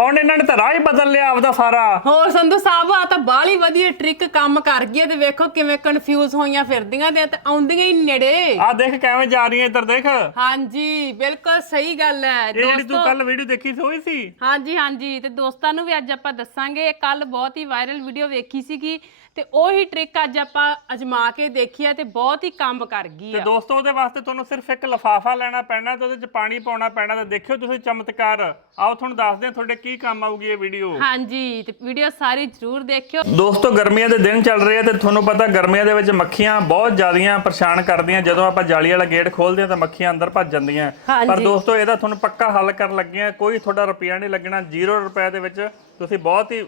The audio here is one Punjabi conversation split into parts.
ਹੁਣ ਇਹਨਾਂ ਨੇ ਤਾਂ ਰਾਹ ਹੀ ਬਦਲ ਲਿਆ ਆਪਦਾ ਸਾਰਾ। ਹੋਰ ਸੰਧੂ ਸਾਹਿਬ ਆ ਤਾਂ ਬਾਲੀ ਵਧੀਆ ਟ੍ਰਿਕ ਕੰਮ ਕਰ ਗਈ ਹੈ ਤੇ ਵੇਖੋ ਕਿਵੇਂ ਕਨਫਿਊਜ਼ ਹੋਈਆਂ ਫਿਰਦੀਆਂ ਤੇ ਤੇ ਆਉਂਦੀਆਂ ਹੀ ਨੇੜੇ। ਆ ਦੇਖ ਕਿਵੇਂ ਜਾ ਰਹੀ ਹੈ ਇੱਧਰ ਦੇਖ। ਇਹ ਹਾਂਜੀ ਬਿਲਕੁਲ ਸਹੀ ਗੱਲ ਹੈ। ਜਿਹੜੀ ਤੂੰ ਕੱਲ ਵੀਡੀਓ ਦੇਖੀ ਸੀ ਉਹੀ ਸੀ? ਹਾਂਜੀ ਹਾਂਜੀ ਤੇ ਦੋਸਤਾਂ ਨੂੰ ਵੀ ਅੱਜ ਆਪਾਂ ਦੱਸਾਂਗੇ। ਕੱਲ ਬਹੁਤ ਹੀ ਵਾਇਰਲ ਵੀਡੀਓ ਵੇਖੀ ਸੀਗੀ ਤੇ ਉਹੀ ਟ੍ਰਿਕ ਅੱਜ ਆਪਾਂ ਅਜਮਾ ਕੇ ਦੇਖੀ ਆ ਤੇ ਬਹੁਤ ਹੀ ਕੰਮ ਕਰ ਗਈ ਤੇ ਆ। ਦੋਸਤੋ ਉਹਦੇ ਵਾਸਤੇ ਤੁਹਾਨੂੰ ਸਿਰਫ ਇੱਕ ਲਫਾਫਾ ਲੈਣਾ ਪੈਣਾ ਤੇ ਉਹਦੇ ਵਿੱਚ ਪਾਣੀ ਪਾਉਣਾ ਪੈਣਾ ਤੇ ਦੇਖਿਓ ਤੁਸੀਂ ਚਮਤਕਾਰ। ਆਓ ਤੁਹਾਨੂੰ ਦੱਸਦੇ ਹਾਂ ਤੁਹਾਡੇ ਕੀ ਕੰਮ ਆਊਗੀ ਇਹ ਵੀਡੀਓ ਹਾਂਜੀ ਤੇ ਵੀਡੀਓ ਸਾਰੀ ਜ਼ਰੂਰ ਦੇਖਿਓ। ਦੋਸਤੋ ਗਰਮੀਆਂ ਦੇ ਦਿਨ ਚੱਲ ਰਹੇ ਆ ਤੇ ਤੁਹਾਨੂੰ ਪਤਾ ਗਰਮੀਆਂ ਦੇ ਵਿੱਚ ਮੱਖੀਆਂ ਬਹੁਤ ਜ਼ਿਆਦੀਆਂ ਪਰੇਸ਼ਾਨ ਕਰਦੀਆਂ। ਜਦੋਂ ਆਪਾਂ ਜਾਲੀ ਵਾਲਾ ਗੇਟ ਖੋਲਦੇ ਆ ਤਾਂ ਮੱਖੀਆਂ ਅੰਦਰ ਭੱਜ ਜਾਂਦੀਆਂ। ਪਰ। ਦੋਸਤੋ ਇਹਦਾ ਤੁਹਾਨੂੰ ਪੱਕਾ ਹੱਲ ਕਰਨ ਲੱਗੇ ਆ ਕੋਈ ਤੁਹਾਡਾ ਰੁਪਿਆ ਨਹੀਂ ਲੱਗਣਾ। 0 ਰੁਪਏ ਦੇ ਵਿੱਚ ਤੁਸੀਂ ਬਹੁਤ ਹੀ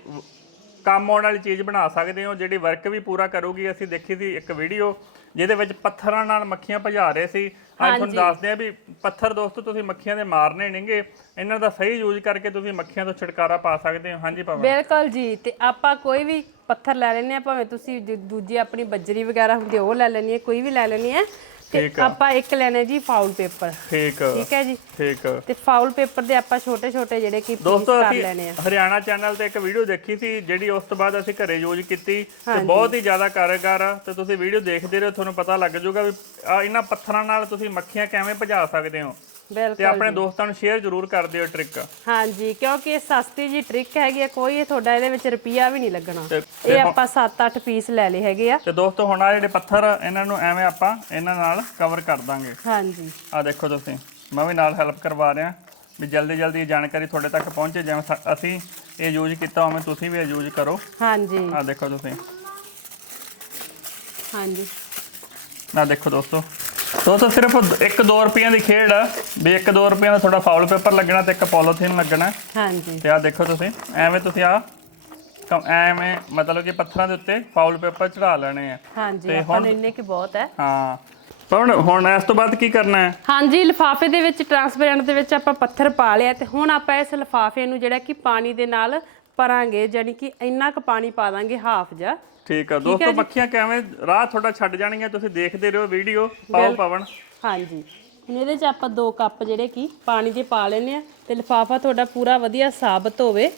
ਕੰਮ ਆਉਣ ਵਾਲੀ ਚੀਜ਼ ਬਣਾ ਸਕਦੇ ਹੋ ਜਿਹੜੀ ਵਰਕ ਵੀ ਪੂਰਾ ਕਰੂਗੀ। ਅਸੀਂ ਦੇਖੀ ਸੀ ਇੱਕ ਵੀਡੀਓ ਜਿਹਦੇ ਵਿੱਚ ਪੱਥਰਾਂ ਨਾਲ ਮੱਖੀਆਂ ਭਜਾ ਰਹੇ ਸੀ। ਅੱਜ ਤੁਹਾਨੂੰ ਦੱਸਦੇ ਆ ਵੀ ਪੱਥਰ ਦੋਸਤੋ ਤੁਸੀਂ ਮੱਖੀਆਂ ਦੇ ਮਾਰਨੇ ਨਹੀਂਗੇ ਇਹਨਾਂ ਦਾ ਸਹੀ ਯੂਜ਼ ਕਰਕੇ ਤੁਸੀਂ ਮੱਖੀਆਂ ਤੋਂ ਛੁਟਕਾਰਾ ਪਾ ਸਕਦੇ ਹੋ। ਹਾਂਜੀ ਭਾਵੇਂ। ਬਿਲਕੁਲ ਜੀ ਤੇ ਆਪਾਂ ਕੋਈ ਵੀ ਪੱਥਰ ਲੈ ਲੈਣੇ ਆ ਭਾਵੇਂ ਤੁਸੀਂ ਦੂਜੀ ਆਪਣੀ ਬੱਜਰੀ ਵਗੈਰਾ ਹੁੰਦੀ ਉਹ ਲੈ ਲੈਣੀ ਹੈ ਕੋਈ ਵੀ ਲੈ ਲੈਣੀ ਹੈ। ਤੇ ਠੀਕ ਆ। ਆਪਾਂ ਇੱਕ ਲੈਣਾ ਜੀ ਫਾਉਲ ਪੇਪਰ। ਠੀਕ ਠੀਕ ਹੈ ਜੀ? ਠੀਕ ਤੇ ਫਾਉਲ ਪੇਪਰ ਦੇ ਆਪਾਂ ਛੋਟੇ ਛੋਟੇ ਜਿਹੜੇ ਕਿ ਪੀਸ ਦੋਸਤੋ ਕਰ ਅਸੀਂ ਲੈਣੇ ਆ। ਹਰਿਆਣਾ ਚੈਨਲ ਤੇ ਇੱਕ ਵੀਡੀਓ ਦੇਖੀ ਸੀ ਜਿਹੜੀ ਉਸ ਤੋਂ ਬਾਅਦ ਅਸੀਂ ਘਰੇ ਯੂਜ਼ ਕੀਤੀ ਤੇ ਬਹੁਤ ਹੀ ਜ਼ਿਆਦਾ ਕਾਰਗਰ ਆ। ਤੇ ਤੁਸੀਂ ਵੀਡੀਓ ਦੇਖਦੇ ਰਹੋ ਤੁਹਾਨੂੰ ਪਤਾ ਲੱਗ ਜਾਊਗਾ ਵੀ ਆਹ ਇਹਨਾਂ ਪੱਥਰਾਂ ਨਾਲ ਤੁਸੀਂ ਮੱਖੀਆਂ ਕਿਵੇਂ ਭਜਾ ਸਕਦੇ ਹੋ। ਤੇ ਬਿਲਕੁਲ ਆਪਣੇ ਦੋਸਤਾਂ ਨੂੰ ਸ਼ੇਅਰ ਜ਼ਰੂਰ ਕਰ ਦਿਓ ਟ੍ਰਿਕ ਹਾਂਜੀ ਕਿਉਂਕਿ ਇਹ ਸਸਤੀ ਜੀ ਟ੍ਰਿਕ ਹੈਗੀ ਆ ਕੋਈ ਇਹ ਤੁਹਾਡਾ ਇਹਦੇ ਵਿੱਚ ਰੁਪਿਆ ਵੀ ਨਹੀਂ ਲੱਗਣਾ। ਤੇ- ਇਹ ਆਪਾਂ 7-8 ਪੀਸ ਲੈ ਲਏ ਹੈਗੇ ਆ। ਤੇ ਦੋਸਤੋ ਹੁਣ ਆ ਜਿਹੜੇ ਪੱਥਰ ਆ, ਇਹਨਾਂ ਨੂੰ ਐਵੇਂ ਆਪਾਂ ਇਹਨਾਂ ਨਾਲ ਕਵਰ ਕਰ ਦਾਂਗੇ। ਹਾਂਜੀ। ਆ ਦੇਖੋ ਤੁਸੀਂ ਮੈਂ ਵੀ ਨਾਲ ਹੈਲਪ ਕਰਵਾ ਰਿਹਾ। ਵੀ ਜਲਦੀ ਜਲਦੀ ਇਹ ਜਾਣਕਾਰੀ ਤੁਹਾਡੇ ਤੱਕ ਪਹੁੰਚੇ ਜਿਵੇਂ ਸਾ- ਅਸੀਂ ਇਹ ਯੂਜ਼ ਕੀਤਾ ਉਵੇਂ ਤੁਸੀਂ ਵੀ ਇਹ ਯੂਜ਼ ਕਰੋ। ਹਾਂਜੀ। ਆ ਦੇਖੋ ਤੁਸੀਂ। ਹਾਂਜੀ। ਨਾ ਦੇਖੋ ਦੋਸਤੋ ਦੋਸਤੋ ਸਿਰਫ 1-2 ਰੁਪਈਆਂ ਦੀ ਖੇਡ ਆ। ਵੀ 1-2 ਰੁਪਈਆਂ ਦਾ ਤੁਹਾਡਾ ਫਾਉਲ ਪੇਪਰ ਲੱਗਣਾ ਤੇ ਇੱਕ ਪੋਲੀਥੀਨ ਲੱਗਣਾ। ਹਾਂਜੀ। ਤੇ ਆ ਦੇਖੋ ਤੁਸੀਂ ਐਵੇਂ ਤੁਸੀਂ ਆ ਐਵੇਂ ਮਤਲਬ ਕਿ ਪੱਥਰਾਂ ਦੇ ਉੱਤੇ ਫਾਉਲ ਪੇਪਰ ਚੜਾ ਲੈਣੇ ਆ। ਹਾਂਜੀ ਤੇ ਆਪਾਂ ਹੁਣ- ਨੂੰ ਇੰਨੇ ਕੀ ਬਹੁਤ ਹੈ। ਹਾਂ। ਪਰ ਹੁਣ ਇਸ ਤੋਂ ਬਾਅਦ ਕੀ ਕਰਨਾ ਹੈ? ਹਾਂਜੀ ਲਿਫਾਫੇ ਦੇ ਵਿੱਚ ਟਰਾਂਸਪੇਰੈਂਟ ਦੇ ਵਿੱਚ ਆਪਾਂ ਪੱਥਰ ਪਾ ਲਿਆ ਤੇ ਹੁਣ ਆਪਾਂ ਇਸ ਲਿਫਾਫੇ ਨੂੰ ਜਿਹੜਾ ਕਿ ਪਾਣੀ ਦੇ ਨਾਲ ਭਰਾਂਗੇ ਯਾਨੀ ਕਿ ਇੰਨਾ ਕੁ ਪਾਣੀ ਪਾ ਦਾਂਗੇ ਹਾਫ ਜਾ ਠੀਕ ਆ ਦੋਸਤੋ ਮੱਖੀਆਂ ਕਿਵੇਂ? ਰਾਹ ਤੁਹਾਡਾ ਛੱਡ ਜਾਣਗੀਆਂ ਤੁਸੀਂ ਦੇਖਦੇ ਰਹੋ ਵੀਡੀਓ ਪਾਓ ਪਵਨ। ਹਾਂਜੀ। ਇਹਦੇ 'ਚ ਆਪਾਂ 2 ਕੱਪ ਜਿਹੜੇ ਕਿ ਪਾਣੀ ਦੇ ਪਾ ਲੈਨੇ ਆ ਤੇ ਲਿਫਾਫਾ ਤੁਹਾਡਾ ਪੂਰਾ ਵਧੀਆ ਸਾਬਤ ਹੋਵੇ।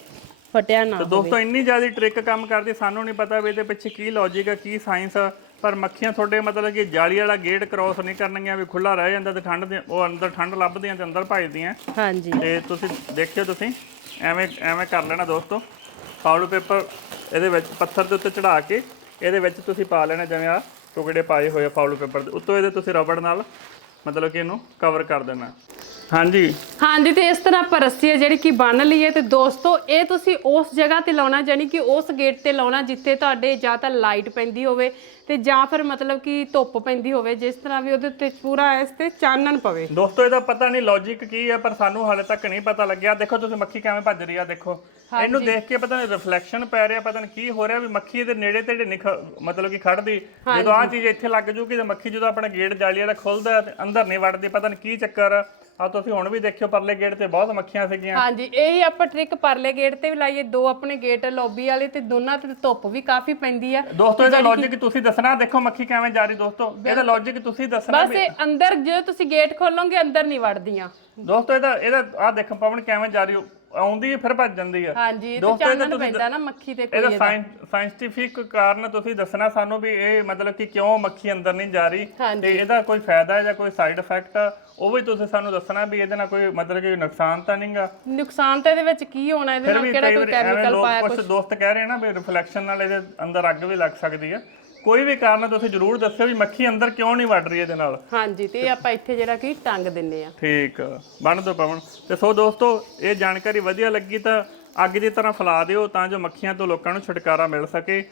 ਫਟਿਆ ਨਾ ਤੇ ਦੋਸਤੋ ਇੰਨੀ ਜ਼ਿਆਦਾ ਟ੍ਰਿਕ ਕੰਮ ਕਰਦੀ ਸਾਨੂੰ ਨਹੀਂ ਪਤਾ ਵੀ ਇਹਦੇ ਪਿੱਛੇ ਕੀ ਲੌਜੀਕ ਆ ਕੀ ਸਾਇੰਸ ਆ। ਪਰ ਮੱਖੀਆਂ ਤੁਹਾਡੇ ਮਤਲਬ ਕਿ ਜਾਲੀ ਵਾਲਾ ਗੇਟ ਕ੍ਰਾਸ ਨਹੀਂ ਕਰਨਗੀਆਂ ਵੀ ਖੁੱਲਾ ਰਹਿ ਜਾਂਦਾ ਤੇ ਠੰਡ ਦੇ ਉਹ ਅੰਦਰ ਠੰਡ ਲੱਭਦੀਆਂ ਤੇ ਅੰਦਰ ਭਜਦੀਆਂ। ਹਾਂਜੀ। ਤੇ ਤੁਸੀਂ ਦੇਖਿਓ ਤੁਸੀਂ ਐਵੇਂ ਐਵੇਂ ਕਰ ਲੈਣਾ ਦੋਸਤੋ। ਫਾਉਲ ਪੇਪਰ ਇਹਦੇ ਵਿੱਚ ਪੱਥਰ ਦੇ ਉੱਤੇ ਚੜਾ ਕੇ ਇਹਦੇ ਵਿੱਚ ਤੁਸੀਂ ਪਾ ਲੈਣਾ ਜਿਵੇਂ ਆ ਟੁਕੜੇ ਪਾਏ ਹੋਏ ਆ ਫਾਉਲ ਪੇਪਰ ਦੇ। ਉੱਤੋਂ ਇਹਦੇ ਤੁਸੀਂ ਰਬੜ ਨਾਲ ਮਤਲਬ ਕਿ ਇਹਨੂੰ ਕਵਰ ਕਰ ਦੇਣਾ। ਹਾਂਜੀ। ਹਾਂਜੀ ਤੇ ਇਸ ਤਰ੍ਹਾਂ ਆਪਾਂ ਰੱਸੀ ਹੈ ਜਿਹੜੀ ਕਿ ਬੰਨ ਲਈਏ ਤੇ ਦੋਸਤੋ ਇਹ ਤੁਸੀਂ ਉਸ ਜਗ੍ਹਾ ਤੇ ਲਾਉਣਾ ਜਾਨੀ ਕਿ ਉਸ ਗੇਟ ਤੇ ਲਾਉਣਾ ਜਿੱਥੇ ਤੁਹਾਡੇ ਜਾਂ ਤਾਂ ਲਾਈਟ ਪੈਂਦੀ ਹੋਵੇ ਤੇ ਜਾਂ ਫਿਰ ਮਤਲਬ ਕਿ ਧੁੱਪ ਪੈਂਦੀ ਹੋਵੇ ਜਿਸ ਤਰ੍ਹਾਂ ਵੀ ਉਹਦੇ ਉੱਤੇ ਪੂਰਾ ਇਸ ਤੇ ਚਾਨਣ ਪਵੇ। ਦੋਸਤੋ ਇਹਦਾ ਪਤਾ ਨਹੀਂ ਲੌਜੀਕ ਕੀ ਹੈ ਪਰ ਸਾਨੂੰ ਹਾਲੇ ਤੱਕ ਨਹੀਂ ਪਤਾ ਲੱਗਿਆ। ਦੇਖੋ ਤੁਸੀਂ ਮੱਖੀ ਕਿਵੇਂ ਭੱਜ ਰਹੀ ਆ ਦੇਖੋ। ਇਹਨੂੰ ਦੇਖ ਕੇ ਪਤਾ ਨਹੀਂ ਰਿਫਲੈਕਸ਼ਨ ਪੈ ਰਿਹਾ ਪਤਾ ਨਹੀਂ ਕੀ ਹੋ ਰਿਹਾ ਵੀ ਮੱਖੀ ਇਹਦੇ ਨੇੜੇ ਤੇੜੇ ਨਹੀਂ ਖ- ਮਤਲਬ ਕਿ ਖੜਦੀ ਜਦੋਂ ਆਹ ਚੀਜ਼ ਇੱਥੇ ਲੱਗ ਜੂਗੀ ਤੇ ਮੱਖੀ ਜਦੋਂ ਆਪਣਾ ਗੇਟ ਜਾਲੀ ਵਾਲਾ ਖੁੱਲਦਾ ਤੇ ਅੰਦਰ ਨਹੀਂ ਵੜਦੀ ਪਤਾ ਨਹੀਂ ਕੀ ਚੱਕਰ ਆ। ਤੁਸੀਂ ਹੁਣ ਵੀ ਦੇਖਿਓ ਪਰਲੇ ਗੇਟ ਤੇ ਬਹੁਤ ਮੱਖੀਆਂ ਸੀਗੀਆਂ। ਹਾਂਜੀ ਇਹੀ ਆਪਾਂ ਟ੍ਰਿਕ ਪਰਲੇ ਗੇਟ ਤੇ ਵੀ ਲਾਈਏ ਦੋ ਆਪਣੇ ਗੇਟ ਲੌਬੀ ਵਾਲੇ ਤੇ ਦੋਨਾਂ ਤੇ ਧੁੱਪ ਵੀ ਕਾਫੀ ਪੈਂਦੀ ਆ। ਦੋਸਤੋ ਇਹਦਾ ਲੌਜੀਕ ਤੁਸੀਂ ਦੱਸਣਾ ਦੇਖੋ ਮੱਖੀ ਕਿਵੇਂ ਜਾ ਰਹੀ ਦੋਸਤੋ। ਇਹਦਾ ਲੌਜੀਕ ਤੁਸੀਂ ਦੱਸਣਾ ਬਸ ਇਹ ਅੰਦਰ ਜਦੋਂ ਤੁਸੀਂ ਗੇਟ ਖੋਲੋਗੇ ਅੰਦਰ ਨਹੀਂ ਵੜਦੀਆਂ। ਦੋਸਤੋ ਇਹਦਾ ਇਹਦਾ ਆਹ ਦੇਖੋ ਪਵਨ ਕਿਵੇਂ ਜਾ ਰਹੀ ਆਉਂਦੀ ਫਿਰ ਭੱਜ ਜਾਂਦੀ ਹੈ। ਹਾਂਜੀ ਇਹ ਤੇ ਦੋਸਤੋ ਇਹਦਾ ਚਾਨਣ ਤੁਸੀਂ ਪੈਂਦਾ ਨਾ ਮੱਖੀ ਤੇ ਕੋਈ ਇਹਦਾ। ਸਾਇੰਟਿਫਿਕ ਕਾਰਨ ਤੁਸੀਂ ਦੱਸਣਾ ਸਾਨੂੰ ਵੀ ਇਹ ਮਤਲਬ ਕਿ ਕਿਉਂ ਮੱਖੀ ਅੰਦਰ ਨਹੀਂ ਜਾ ਰਹੀ ਹਾਂਜੀ। ਤੇ ਇਹਦਾ ਕੋਈ ਫਾਇਦਾ ਹੈ ਜਾਂ ਕੋਈ ਸਾਈਡ ਇਫੈਕਟ ਉਹ ਵੀ ਤੁਸੀਂ ਸਾਨੂੰ ਦੱਸਣਾ ਵੀ ਇਹਦੇ ਨਾਲ ਕੋਈ ਮਤਲਬ ਕਿ ਨੁਕਸਾਨ ਤਾਂ ਨਹੀਂਗਾ ਨੁਕਸਾਨ ਤਾਂ ਇਹਦੇ ਵਿੱਚ ਕੀ ਹੋਣਾ ਇਹਦੇ ਫਿਰ ਨਾਲ ਵੀ ਕਿਹੜਾ ਕਈ ਕੋਈ ਵਾਰੀ ਐਵੇਂ ਕੈਮੀਕਲ ਲੋਕ ਪਾਇਆ ਕੁਝ ਦੋਸਤ ਕਹਿ ਰਹੇ ਨਾ ਵੀ ਰਿਫਲੈਕਸ਼ਨ ਨਾਲ ਇਹਦੇ ਅੰਦਰ ਅੱਗ ਵੀ ਲੱਗ ਸਕਦੀ ਹੈ ਕੋਈ ਵੀ ਕਾਰਨ ਤੁਸੀਂ ਜ਼ਰੂਰ ਦੱਸਿਓ ਵੀ ਮੱਖੀ ਅੰਦਰ ਕਿਉਂ ਨਹੀਂ ਵੜ ਰਹੀ ਇਹਦੇ ਨਾਲ। ਹਾਂਜੀ ਤੇ ਇਹ ਆਪਾਂ ਇੱਥੇ ਜਿਹੜਾ ਕਿ ਟੰਗ ਦਿੰਨੇ ਆ। ਠੀਕ ਬਣ ਦੋ ਪਵਨ। ਤੇ ਸੋ ਦੋਸਤੋ ਇਹ ਜਾਣਕਾਰੀ ਵਧੀਆ ਲੱਗੀ ਤਾਂ ਅੱਗ ਦੀ ਤਰ੍ਹਾਂ ਫੈਲਾ ਦਿਓ ਤਾਂ ਜੋ ਮੱਖੀਆਂ ਤੋਂ ਲੋਕਾਂ ਨੂੰ ਛੁਟਕਾਰਾ ਮਿਲ ਸਕੇ।